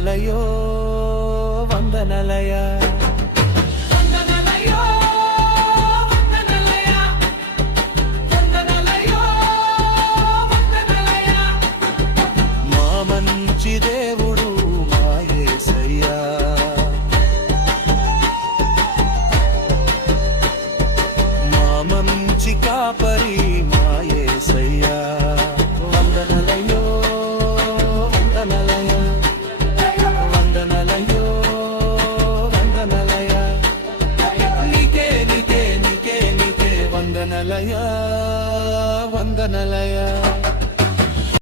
వందనలయో వందనలయ మా మంచి దేవుడు మా యేసయ్యా, మా మంచి కాపరి మా యేసయ్యా. వందనలయో వందనలయ వందనలయో వందనలయ నీకే నీకే నీకే నీకే వందనలయ వందనలయ.